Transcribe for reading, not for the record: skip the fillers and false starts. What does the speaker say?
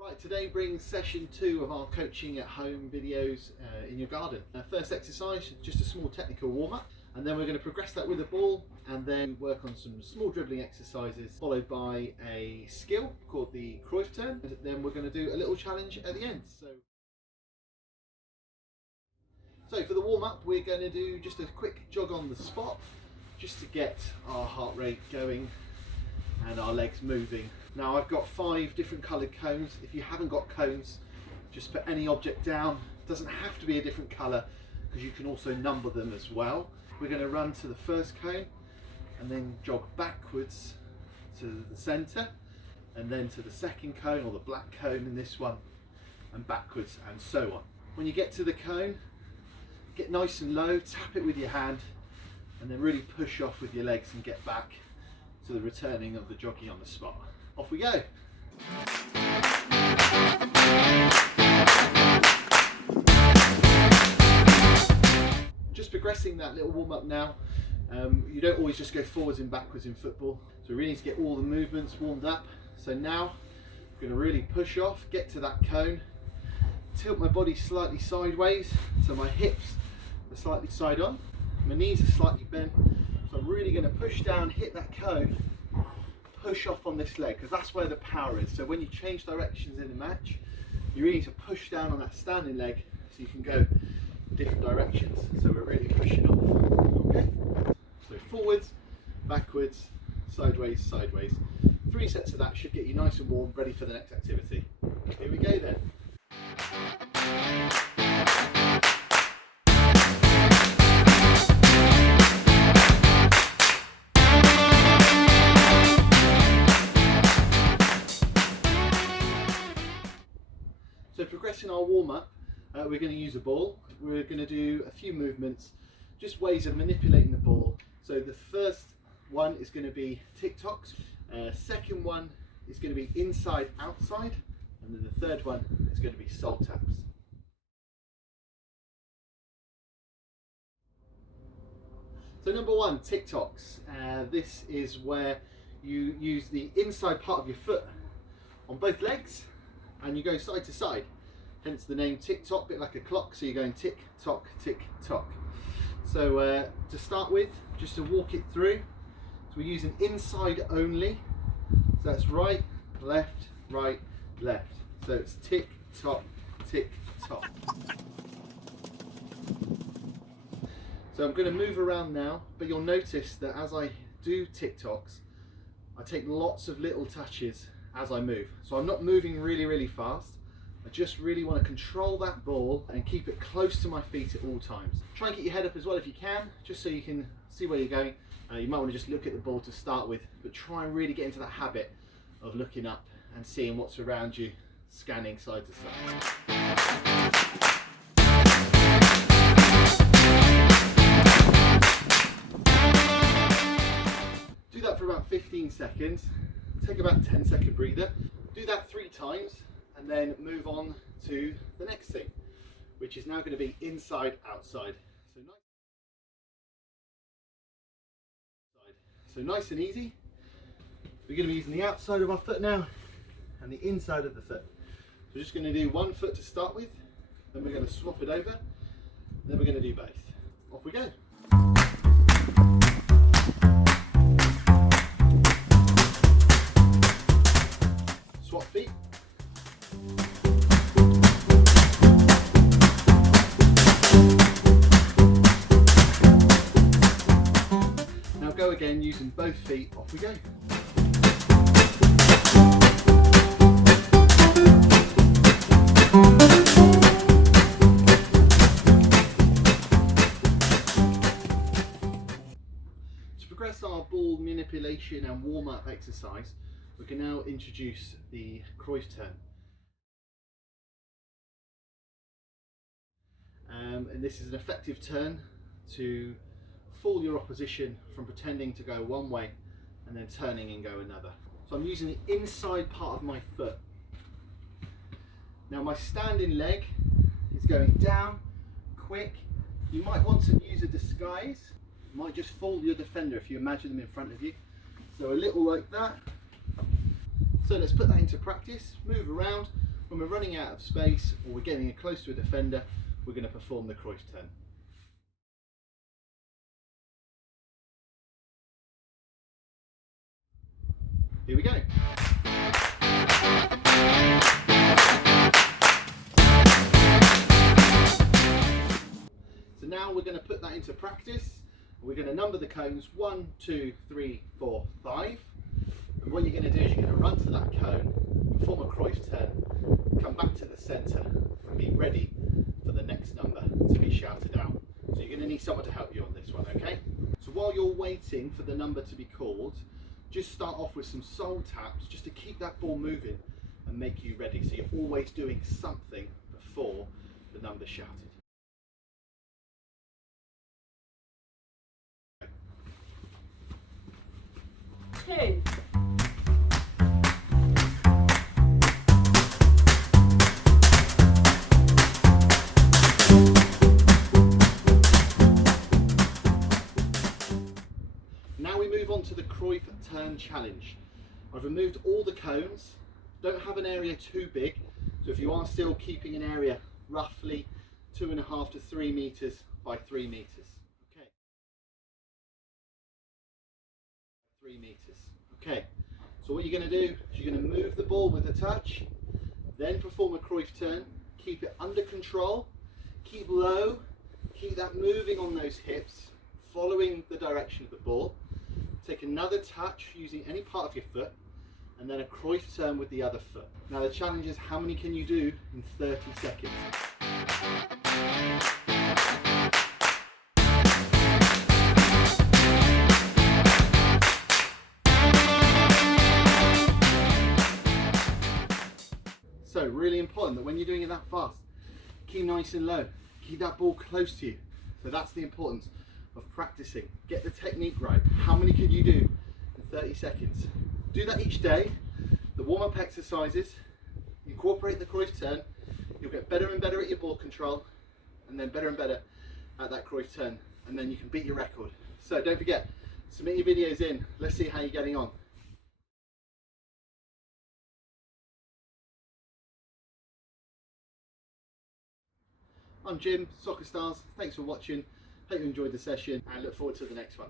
Right, today brings session 2 of our coaching at home videos in your garden. First exercise, just a small technical warm-up, and then we're going to progress that with a ball and then work on some small dribbling exercises, followed by a skill called the Cruyff turn, and then we're going to do a little challenge at the end. So for the warm-up, we're going to do just a quick jog on the spot, just to get our heart rate going and our legs moving. Now I've got 5 different coloured cones. If you haven't got cones, just put any object down. It doesn't have to be a different colour, because you can also number them as well. We're going to run to the first cone and then jog backwards to the centre, and then to the second cone, or the black cone in this one, and backwards, and so on. When you get to the cone, get nice and low, tap it with your hand, and then really push off with your legs and get back to the returning of the jogging on the spot. Off we go. Just progressing that little warm up now. You don't always just go forwards and backwards in football, so we really need to get all the movements warmed up. So now I'm going to really push off, get to that cone, tilt my body slightly sideways, so my hips are slightly side on, my knees are slightly bent. So I'm really going to push down, hit that cone, push off on this leg, because that's where the power is. So when you change directions in a match, you really need to push down on that standing leg so you can go different directions. So we're really pushing off. Okay? So forwards, backwards, sideways, sideways. 3 sets of that should get you nice and warm, ready for the next activity. Here we go then. So progressing our warm-up, we're going to use a ball. We're going to do a few movements, just ways of manipulating the ball. So the first one is going to be tick-tocks. Second one is going to be inside-outside. And then the third one is going to be salt taps. So number 1, tick-tocks. This is where you use the inside part of your foot on both legs, and you go side to side, hence the name tick-tock, a bit like a clock, so you're going tick-tock, tick-tock. So to start with, just to walk it through, so we're using inside only, so that's right, left, so it's tick-tock, tick-tock. So I'm going to move around now, but you'll notice that as I do tick-tocks, I take lots of little touches as I move. So I'm not moving really fast. I just really want to control that ball and keep it close to my feet at all times. Try and get your head up as well if you can, just so you can see where you're going. You might want to just look at the ball to start with, but try and really get into that habit of looking up and seeing what's around you, scanning side to side. Do that for about 15 seconds. Take about 10-second breather. Do that 3 times and then move on to the next thing, which is now going to be inside outside. So nice and easy. We're going to be using the outside of our foot now and the inside of the foot. So we're just going to do 1 foot to start with, then we're going to swap it over, then we're going to do both. Off we go. Swap feet. Now go again using both feet. Off we go. To progress our ball manipulation and warm-up exercise, we can now introduce the Cruyff turn. And this is an effective turn to fool your opposition from pretending to go one way and then turning and go another. So I'm using the inside part of my foot. Now my standing leg is going down, quick. You might want to use a disguise. You might just fool your defender if you imagine them in front of you. So a little like that. So let's put that into practice. Move around. When we're running out of space or we're getting close to a defender, we're going to perform the Cruyff turn. Here we go. So now we're going to put that into practice. We're going to number the cones 1, 2, 3, 4, 5. And what you're going to do is you're going to run to that cone, perform a Cruyff turn, come back to the centre and be ready for the next number to be shouted out. So you're going to need someone to help you on this one, okay? So while you're waiting for the number to be called, just start off with some sole taps just to keep that ball moving and make you ready. So you're always doing something before the number's shouted. Two. Now we move on to the Cruyff turn challenge. I've removed all the cones. Don't have an area too big, so if you are still keeping an area roughly 2.5 to 3 meters by 3 meters. Okay. 3 meters. Okay. So what you're going to do is you're going to move the ball with a touch, then perform a Cruyff turn. Keep it under control. Keep low. Keep that moving on those hips, following the direction of the ball. Take another touch using any part of your foot, and then a Cruyff turn with the other foot. Now the challenge is how many can you do in 30 seconds? So really important that when you're doing it that fast, keep nice and low. Keep that ball close to you. So that's the importance of practicing. Get the technique right. How many can you do in 30 seconds? Do that each day. The warm-up exercises, incorporate the Cruyff turn. You'll get better and better at your ball control, and then better and better at that Cruyff turn, and then you can beat your record. So don't forget, submit your videos in. Let's see how you're getting on. I'm Jim, Soccer Stars. Thanks for watching. Hope you enjoyed the session and look forward to the next one.